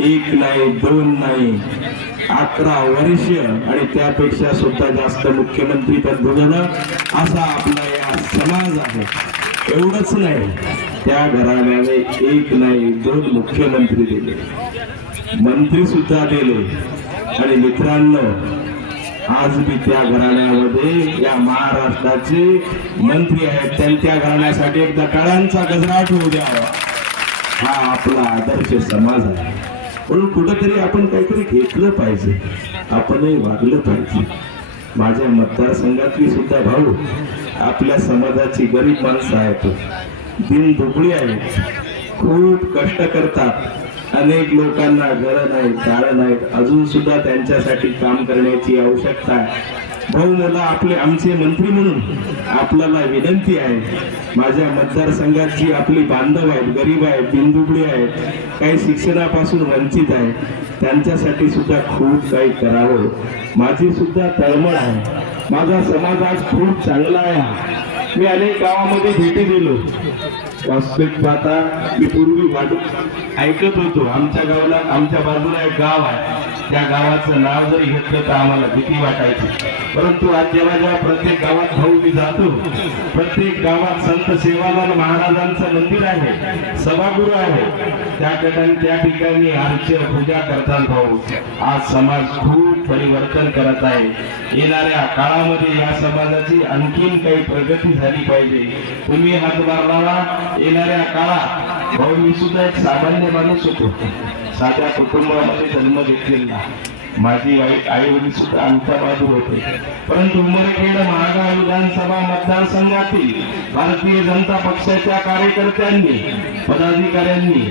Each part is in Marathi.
एक नाही दोन नाही 11 वर्ष आणि त्यापेक्षा सुद्धा जास्त मुख्यमंत्री पद भोगवलं असा आपला या समाज आहे। एवढंच नाही, त्या घराण्याने एक नाही दोन मुख्यमंत्री दिले, मंत्री सुद्धा दिले। आणि मित्रांनो, आज मी त्या घराण्यामध्ये या महाराष्ट्राचे मंत्री आहेत, त्यांच्या घराण्यासाठी एकदा टाळ्यांचा गजराट होऊ द्यावा। हा आपला आदर्श समाज आहे, म्हणून कुठेतरी आपण काहीतरी घेतलं पाहिजे, आपणही वागलं पाहिजे। माझ्या मतदारसंघातली सुद्धा भाऊ आपल्या समाजाची गरीब माणसं आहेत, दिन दुबळी आहेत, खूप कष्ट करतात, अनेक लोकांना घरं नाहीत, दारं नाहीत, अजून सुद्धा त्यांच्यासाठी काम करण्याची आवश्यकता आहे। भाऊ मला आमचे मंत्री म्हणून आपल्याला विनंती आहे, माझ्या मतदारसंघाची आपली बांधव आहेत, गरीब आहेत, दिनदुबळी आहेत, काही शिक्षणापासून वंचित आहेत, त्यांच्यासाठी सुद्धा खूप काही करावं। माझी सुद्धा तळमळ आहे, माझा समाज आज खूप चांगला आहे। मी अनेक गावामध्ये भेटी दिलो, वास्तविक पाहता मी पूर्वी ऐकत होतो, आमच्या गावाला आमच्या बाजूला एक गाव आहे, त्या गावाचं नाव जरी घेतलं तर आम्हाला भीती वाटायची। परंतु आज जेव्हा प्रत्येक गावात भाऊ मी जातो, प्रत्येक गावात संत सेवालाल महाराजांचं मंदिर आहे, सभागृह आहे, त्या ठिकाणी अर्चना पूजा करतात भाऊ। आज समाज खूप परिवर्तन करत आहे। येणाऱ्या काळामध्ये या समाजाची आणखीन काही प्रगती झाली पाहिजे। तुम्ही हातभार लावा। येणाऱ्या काळात भाऊ मी सुद्धा एक सामान्य माणूस होतो, साध्या कुटुंबामध्ये जन्म घेतलेला, माझी आई वडील सुद्धा अंतर्वादू होते, परंतु उमरखेड महागाव विधानसभा मतदारसंघातील भारतीय जनता पक्षाच्या कार्यकर्त्यांनी, पदाधिकाऱ्यांनी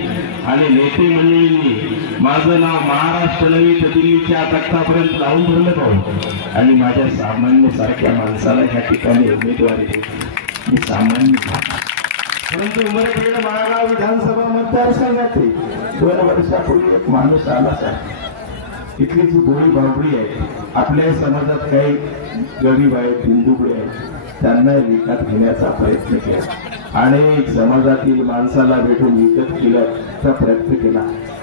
आणि नेते मंडळींनी माझं नाव महाराष्ट्र नवी ते दिल्लीच्या तख्तापर्यंत लावून धरलं पाहून आणि माझ्या सामान्य सारख्या माणसाला या ठिकाणी उमेदवारी दिली। मी सामान्य, परंतु उमरखेड महागाव विधानसभा मतदारसंघातील 2 वर्षापूर्वी एक माणूस आला सर। इथली जी बोळी बाबळी आहे, आपल्या समाजात काही गरीब आहेत, हिंदुकडे आहेत, त्यांना विकत घेण्याचा प्रयत्न केला, अनेक समाजातील माणसाला भेटून विकत घेण्याचा प्रयत्न केला।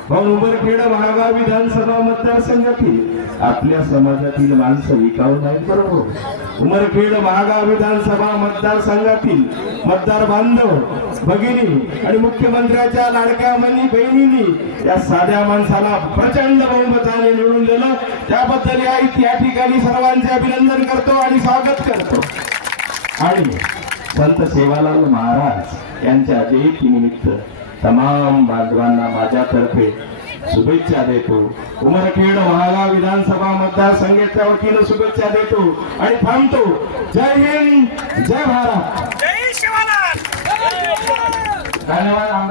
भाऊ उमरखेड महागाव विधानसभा मतदारसंघातील आपल्या समाजातील माणसं विकाऊ नाहीत बरोबर। उमरखेड महागाव विधानसभा मतदारसंघातील मतदार बांधव भगिनी आणि मुख्यमंत्र्याच्या लाडक्या बहिणींनी या साध्या माणसाला प्रचंड बहुमताने निवडून दिलं, त्याबद्दल या ठिकाणी सर्वांचे अभिनंदन करतो आणि स्वागत करतो। आणि संत सेवालाल महाराज यांच्या जयंतीनिमित्त तमाम बांधवांना माझ्यातर्फे शुभेच्छा देतो। उमरखेड महागाव विधानसभा मतदारसंघाच्या वतीने शुभेच्छा देतो आणि थांबतो। जय हिंद, जय भारत, जय शिवलाल। धन्यवाद।